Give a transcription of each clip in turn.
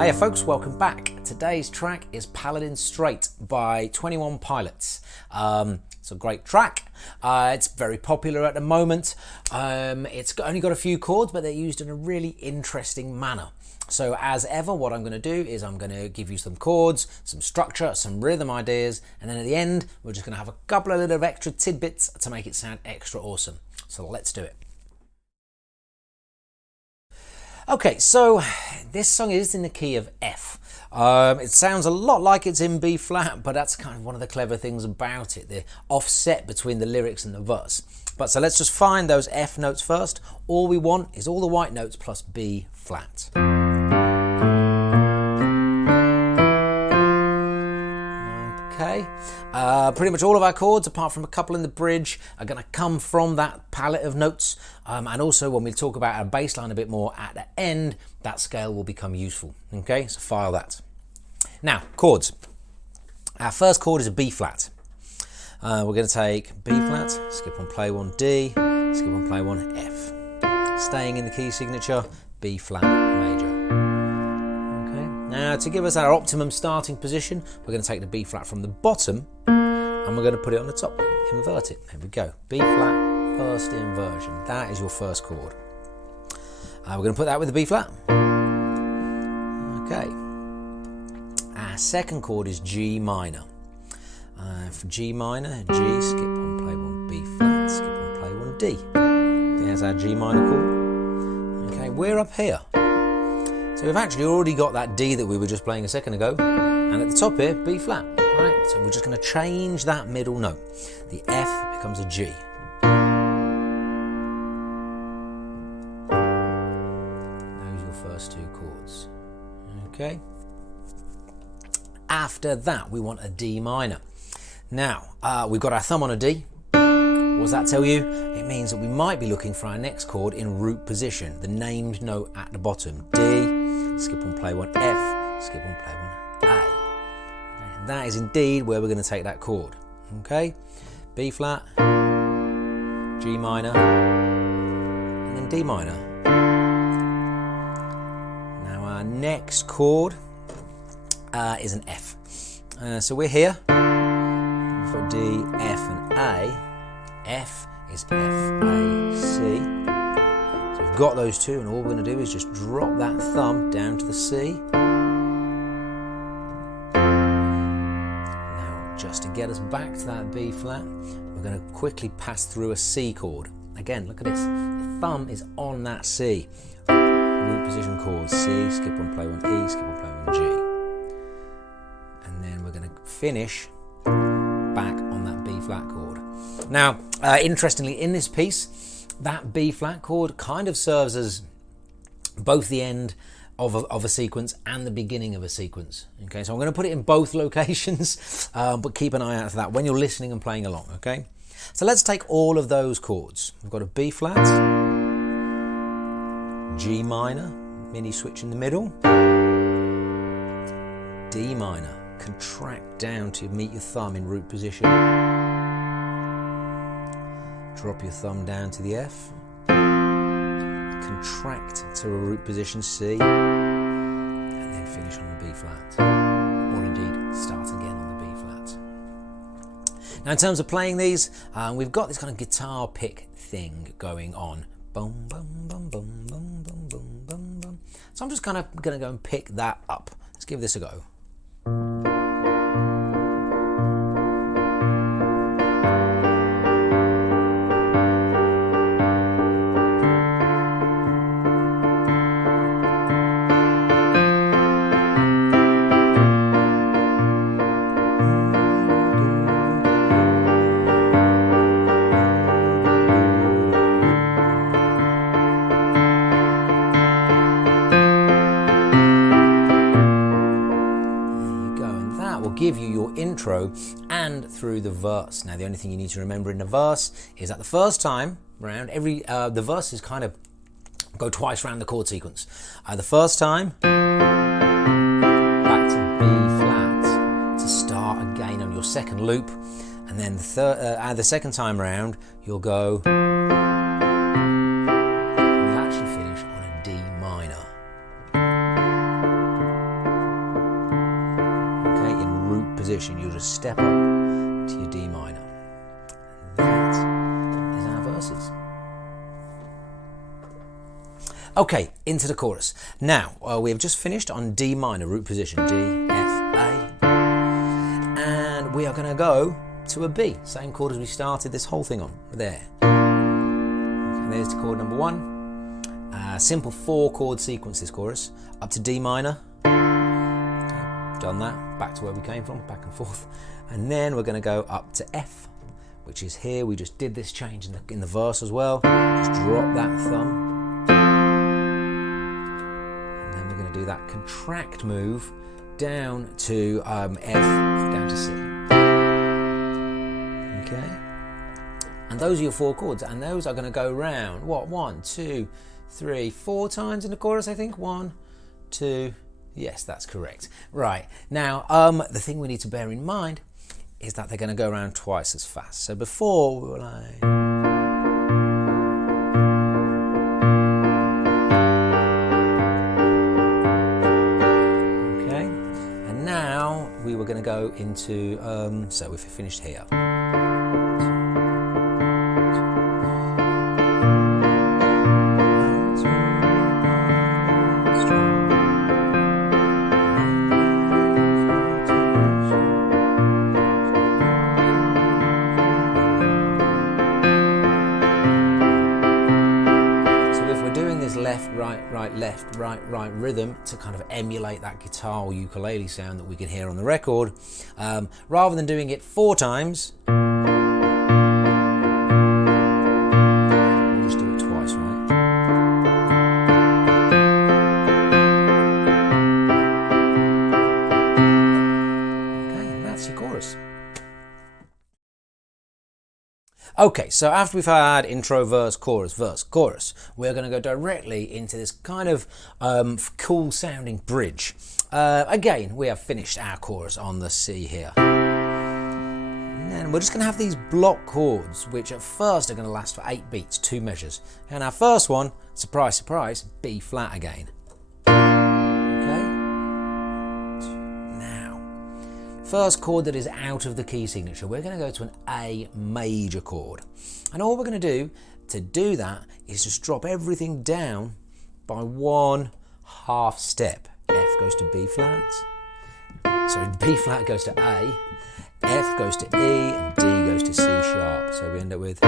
Hiya folks, welcome back. Today's track is Paladin Strait by 21 Pilots. It's a great track. It's very popular at the moment. It's only got a few chords, but they're used in a really interesting manner. So as ever, what I'm going to do is I'm going to give you some chords, some structure, some rhythm ideas, and then at the end, we're just going to have a couple of little extra tidbits to make it sound extra awesome. So let's do it. Okay, so this song is in the key of F. It sounds a lot like it's in B flat, but that's kind of one of the clever things about it, the offset between the lyrics and the verse. But so let's just find those F notes first. All we want is all the white notes plus B flat. Okay, pretty much all of our chords, apart from a couple in the bridge, are going to come from that palette of notes. And also when we talk about our bass line a bit more at the end, that scale will become useful. Okay, so file that. Now, chords. Our first chord is a B flat. We're going to take B flat, skip on play one D, skip on play one F. Staying in the key signature, B flat major. Now, to give us our optimum starting position, we're going to take the B flat from the bottom and we're going to put it on the top, invert it. There we go. B flat, first inversion. That is your first chord. We're going to put that with the B flat. Okay. Our second chord is G minor. For G minor, G, skip on play one B flat, skip on play one D. There's our G minor chord. Okay, we're up here. So we've actually already got that D that we were just playing a second ago, and at the top here, B flat, right? So we're just going to change that middle note. The F becomes a G. Those are your first two chords, okay? After that, we want a D minor. Now, we've got our thumb on a D. What does that tell you? It means that we might be looking for our next chord in root position, the named note at the bottom, D. Skip on play one F, skip on play one A. And that is indeed where we're going to take that chord. Okay? B flat, G minor, and then D minor. Now our next chord is an F. So we're here. We've got D, F and A. F is F, A, C. We've got those two, and all we're going to do is just drop that thumb down to the C. Now, just to get us back to that B flat, we're going to quickly pass through a C chord. Again, look at this. The thumb is on that C. Root position chord, C, skip on play one E, skip on play one G. And then we're going to finish back on that B flat chord. Now, interestingly, in this piece, that B flat chord kind of serves as both the end of a sequence and the beginning of a sequence. Okay, so I'm going to put it in both locations, but keep an eye out for that when you're listening and playing along. Okay, so let's take all of those chords. We've got a B flat, G minor, mini switch in the middle, D minor, contract down to meet your thumb in root position. Drop your thumb down to the F, contract to a root position C, and then finish on the B flat, or indeed start again on the B flat. Now in terms of playing these, we've got this kind of guitar pick thing going on. Boom, boom, boom, boom, boom, boom, boom, boom, boom. So I'm just kind of going to go and pick that up. Let's give this a go. Give you your intro and through the verse. Now the only thing you need to remember in the verse is that the first time round, the verses kind of go twice around the chord sequence. The first time, back to B flat to start again on your second loop, and then the second time round you'll go and you'll actually finish on a D minor. position, you'll just step up to your D minor. That is our verses. Okay, into the chorus. Now, we have just finished on D minor, root position, D, F, A. And we are going to go to a B, same chord as we started this whole thing on, there. And there's the chord number 1. Simple 4-chord sequence, this chorus, up to D minor. Okay, done that, back to where we came from, back and forth. And then we're going to go up to F, which is here. We just did this change in the verse as well. Just drop that thumb. And then we're going to do that contract move down to F, down to C. Okay. And those are your 4 chords, and those are going to go round, what, 1, 2, 3, 4 times in the chorus, I think. 1, 2, yes, that's correct. Right, now, the thing we need to bear in mind is that they're going to go around twice as fast. So before, we were like... Okay, and now we were going to go into, so if we finished here. Left, right rhythm to kind of emulate that guitar or ukulele sound that we can hear on the record. Rather than doing it 4 times, we'll just do it twice, right? Okay, and that's your chorus. Okay, so after we've had intro, verse, chorus, we're going to go directly into this kind of cool sounding bridge. Again, we have finished our chorus on the C here. And then we're just going to have these block chords, which at first are going to last for 8 beats, 2 measures. And our first one, surprise, surprise, B flat again. First chord that is out of the key signature, we're going to go to an A major chord. And all we're going to do that is just drop everything down by 1 half step. F goes to B flat, sorry, B flat goes to A, F goes to E, and D goes to C sharp. So we end up with...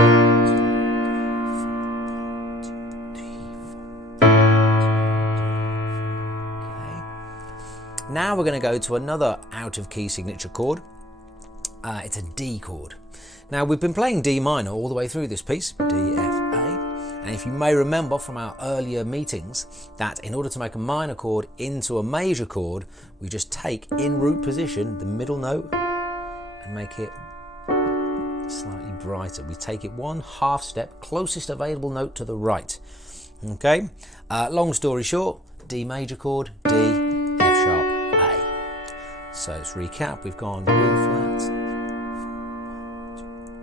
Now we're going to go to another out of key signature chord. It's a D chord. Now we've been playing D minor all the way through this piece, D, F, A. And if you may remember from our earlier meetings that in order to make a minor chord into a major chord, we just take in root position the middle note and make it slightly brighter. We take it 1 half step, closest available note to the right. Okay, long story short, D major chord, D, F sharp, A. So let's recap. We've gone B flat, 1, 2,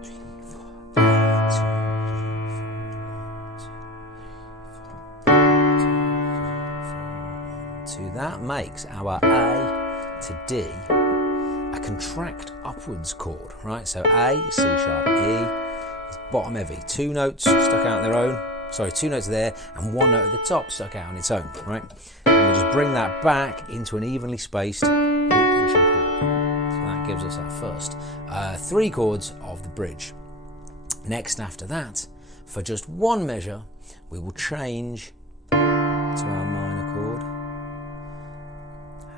3, 4, 1, 2, 4, 1, 2. That makes our A to D a contract upwards chord, right? So A, C sharp, E is bottom heavy. 2 notes stuck out on their own. Sorry, 2 notes there and 1 note at the top stuck out on its own, right? And we'll just bring that back into an evenly spaced root position chord. So that gives us our first 3 chords of the bridge. Next, after that, for just 1 measure, we will change to our minor chord.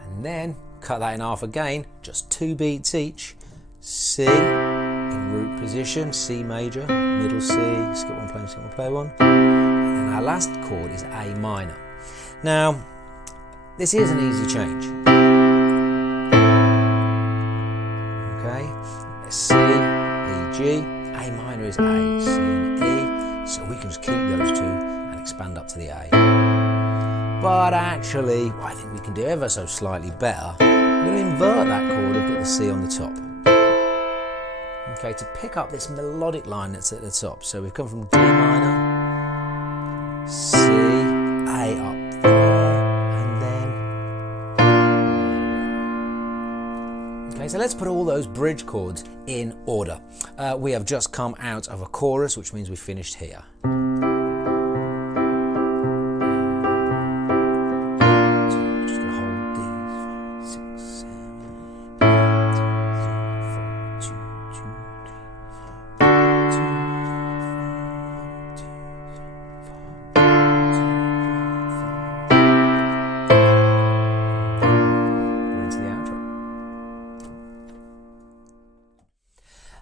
And then cut that in half again, just 2 beats each. C in root position, C major, middle C, skip 1, play 1, skip 1, play 1. And our last chord is A minor. Now, this is an easy change. Okay, C, E, G, A minor is A, C and E, so we can just keep those 2 and expand up to the A. But actually, what I think we can do ever so slightly better, we're going to invert that chord and put the C on the top. Okay, to pick up this melodic line that's at the top. So we've come from D minor, C, A up there, and then... Okay, So let's put all those bridge chords in order. We have just come out of a chorus, which means we've finished here.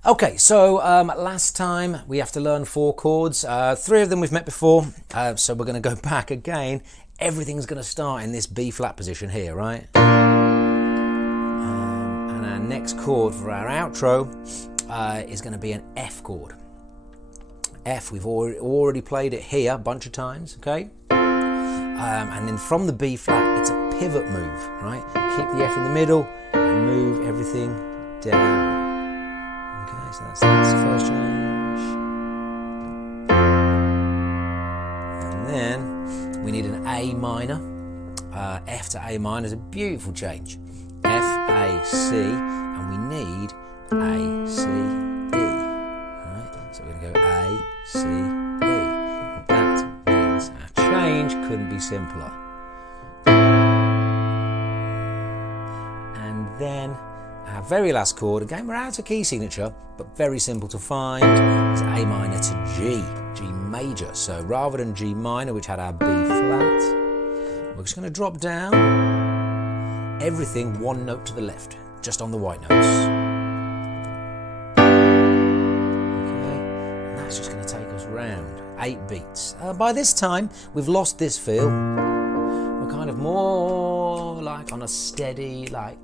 Okay, so last time we have to learn 4 chords. 3 of them we've met before, so we're going to go back again. Everything's going to start in this B flat position here, right? And our next chord for our outro is going to be an F chord. F, we've already played it here a bunch of times, okay? And then from the B flat, it's a pivot move, right? Keep the F in the middle and move everything down. Okay, so that's the first change. And then we need an A minor. F to A minor is a beautiful change. F, A, C, and we need A, C, E. Right? So we're going to go A, C, E. That means our change couldn't be simpler. And then our very last chord, again we're out of key signature, but very simple to find, is A minor to G, G major. So rather than G minor, which had our B flat, we're just going to drop down everything 1 note to the left, just on the white notes. Okay, and that's just going to take us round 8 beats. By this time, we've lost this feel. We're kind of more like on a steady, like,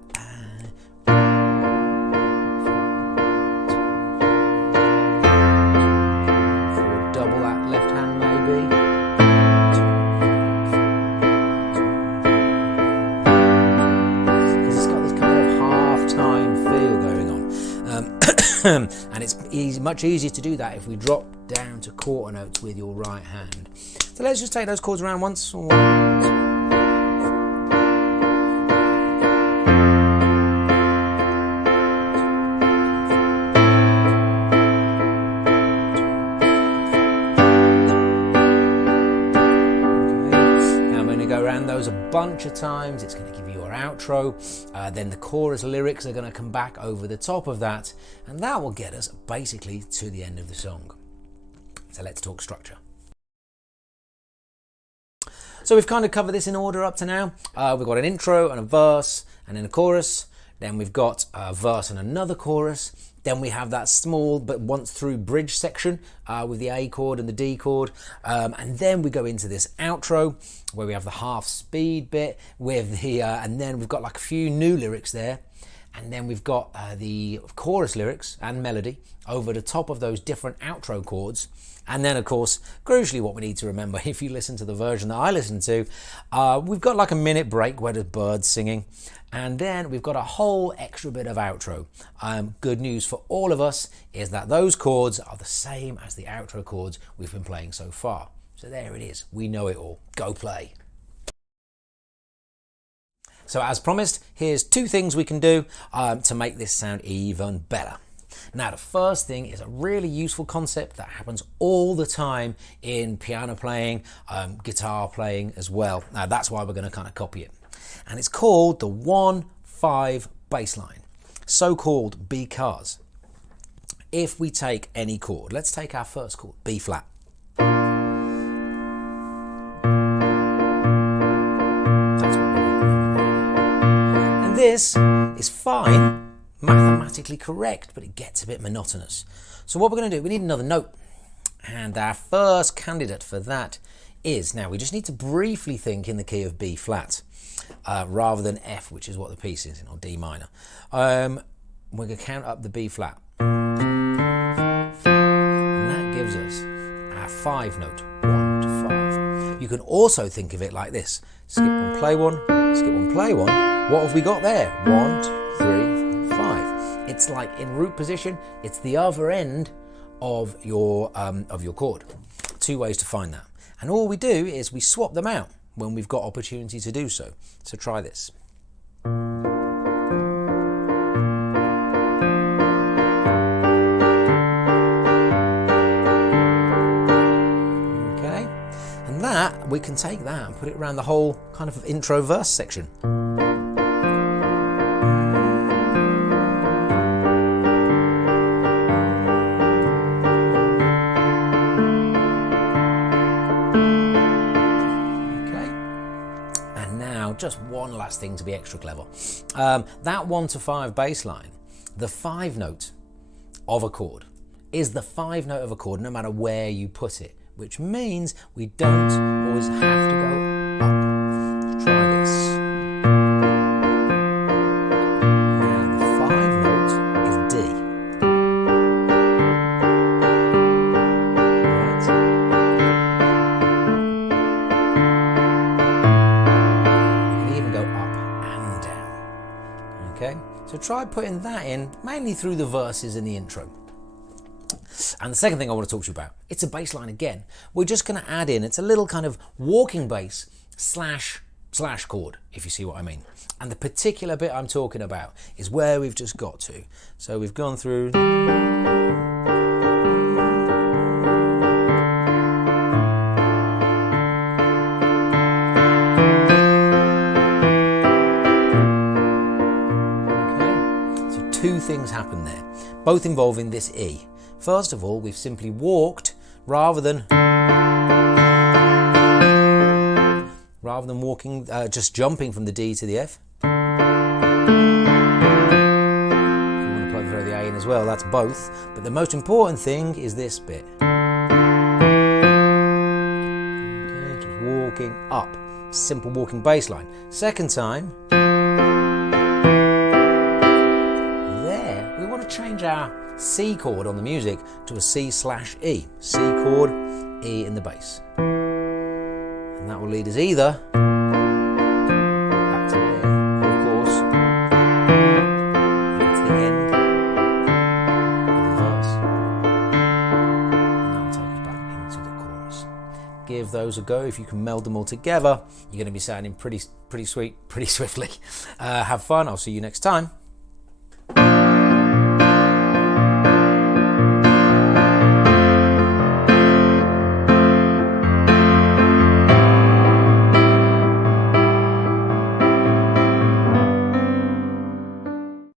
and it's much easier to do that if we drop down to quarter notes with your right hand. So let's just take those chords around once. 1, 2. A bunch of times. It's going to give you your outro, then the chorus lyrics are going to come back over the top of that, and that will get us basically to the end of the song. So let's talk structure. So we've kind of covered this in order up to now. We've got an intro and a verse and then a chorus, then we've got a verse and another chorus. Then we have that small but once through bridge section with the A chord and the D chord. And then we go into this outro where we have the half speed bit with the, and then we've got like a few new lyrics there. And then we've got the chorus lyrics and melody over the top of those different outro chords. And then, of course, crucially what we need to remember, if you listen to the version that I listen to, we've got like a minute break where there's birds singing. And then we've got a whole extra bit of outro. Good news for all of us is that those chords are the same as the outro chords we've been playing so far. So there it is. We know it all. Go play. So as promised, here's 2 things we can do to make this sound even better. Now, the first thing is a really useful concept that happens all the time in piano playing, guitar playing as well. Now, that's why we're going to kind of copy it. And it's called the 1-5 bass line, so-called because if we take any chord, let's take our first chord, B flat. That's what we're doing. And this is fine, mathematically correct, but it gets a bit monotonous. So what we're going to do, we need another note. And our first candidate for that is, now we just need to briefly think in the key of B flat. Rather than F, which is what the piece is in, or D minor. We're going to count up the B flat. And that gives us our 5 note, 1 to 5. You can also think of it like this. Skip 1, play 1, skip 1, play 1. What have we got there? 1, 2, 3, 5. It's like in root position, it's the other end of your chord. 2 ways to find that. And all we do is we swap them out when we've got opportunity to do so. So try this. we can take that and put it around the whole kind of intro verse section. Just one last thing to be extra clever. That 1 to 5 bass line, the 5 note of a chord is the 5 note of a chord no matter where you put it, which means we don't always have to go up. Let's try this. Now the 5 note is D. So try putting that in, mainly through the verses in the intro. And the second thing I want to talk to you about, it's a bass line again. We're just going to add in, it's a little kind of walking bass slash chord, if you see what I mean. And the particular bit I'm talking about is where we've just got to. So we've gone through. Two things happen there, both involving this E. First of all, we've simply walked rather than walking, just jumping from the D to the F. If you want to throw the A in as well, that's both. But the most important thing is this bit. Okay, just walking up, simple walking bass line. Second time. Change our C chord on the music to a C/E. C chord, E in the bass. And that will lead us either back to there, or of course, to the end of the verse. And that will take us back into the chorus. Give those a go. If you can meld them all together, you're going to be sounding pretty sweet, pretty swiftly. Have fun. I'll see you next time.